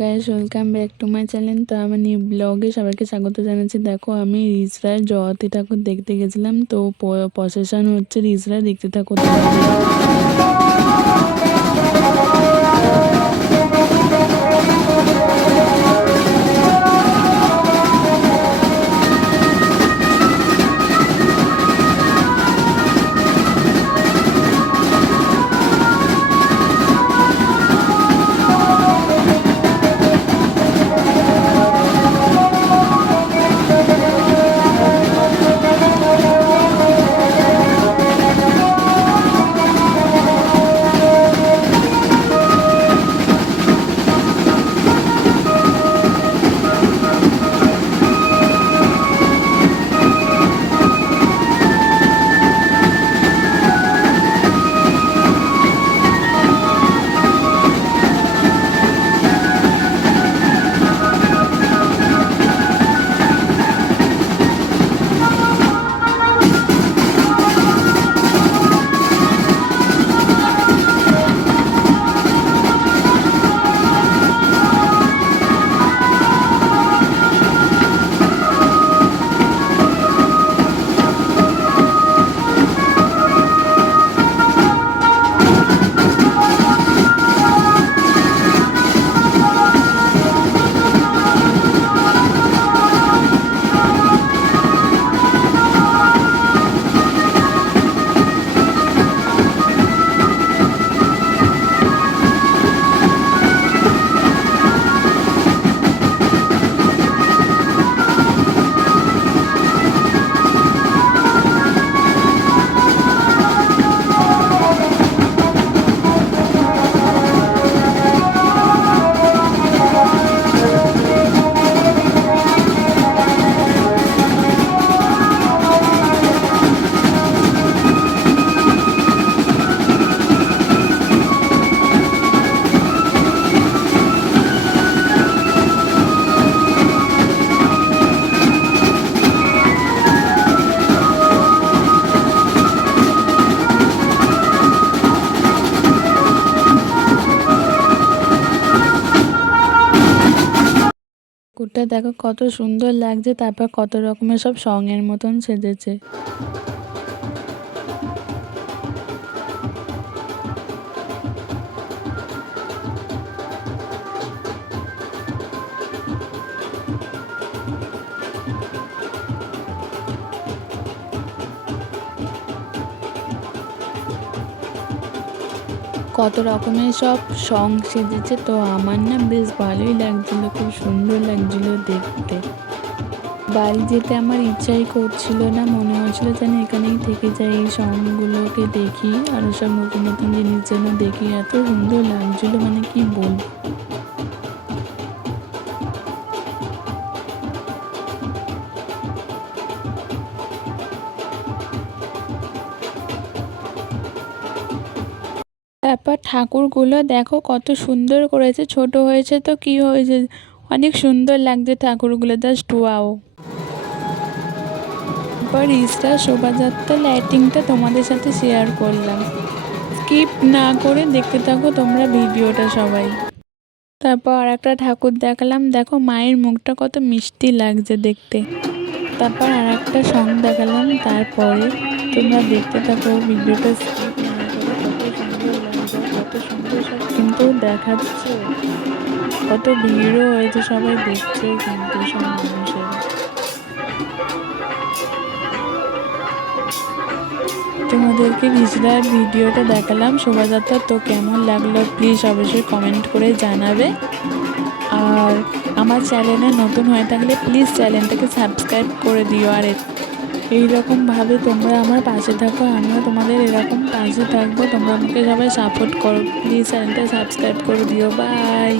Guys, welcome back to my channel. তো আমার new ব্লগে সবাইকে স্বাগত জানাচ্ছি। দেখো, আমি রিজরার জয়তী ঠাকুর দেখতে গেছিলাম। তো প্রসেশন হচ্ছে, রিজরা দেখতে থাকো তোমরা। ঠাকুরটা দেখো কত সুন্দর লাগছে, তারপর কত রকমের সব সঙের মতন সেজেছে। কত রকমের সব সং সেজেছে। তো আমার না বেশ ভালোই লাগছিল, খুব সুন্দর লাগছিল দেখতে। বাড়ি যেতে আমার ইচ্ছাই করছিল না, মনে হচ্ছিল যেন এখানেই থেকে যাই, এই সংগুলোকে দেখি আর সব নতুন নতুন জিনিস যেন দেখি। এত সুন্দর লাগছিল, মানে কি বলবো। তারপর ঠাকুরগুলো দেখো কত সুন্দর করেছে, ছোট হয়েছে তো কি হয়েছে, অনেক সুন্দর লাগছে ঠাকুরগুলো, জাস্ট ওয়াও। তারপর ইস্টার শোভাযাত্রা লাইটিংটা তোমাদের সাথে শেয়ার করলাম, স্কিপ না করে দেখতে থাকো তোমরা ভিডিওটা সবাই। তারপর আর একটা ঠাকুর দেখালাম, দেখো মায়ের মুখটা কত মিষ্টি লাগছে দেখতে। তারপর আর একটা সং দেখালাম, তারপরে তোমরা দেখতে থাকো ভিডিওটা স্কিপ না করে। কত সুন্দর লাগছে, কত সুন্দর সব কিন্তু দেখাচ্ছে, কত ভিড়ও হয়েছে, সবাই দেখছে কিন্তু সব মানুষের। তোমাদেরকে রিজরার ভিডিওটা দেখালাম শোভাযাত্রা, তো কেমন লাগলো প্লিজ অবশ্যই কমেন্ট করে জানাবে। আর আমার চ্যানেলে নতুন হয়ে থাকলে প্লিজ চ্যানেলটাকে সাবস্ক্রাইব করে দিও। আর এইরকমভাবে তোমরা আমার পাশে থাকো, আমিও তোমাদের এরকম পাশে থাকবো। তোমরা আমাকে সবাই সাপোর্ট করো, প্লিজ চ্যানেলটা সাবস্ক্রাইব করে দিও। বাই।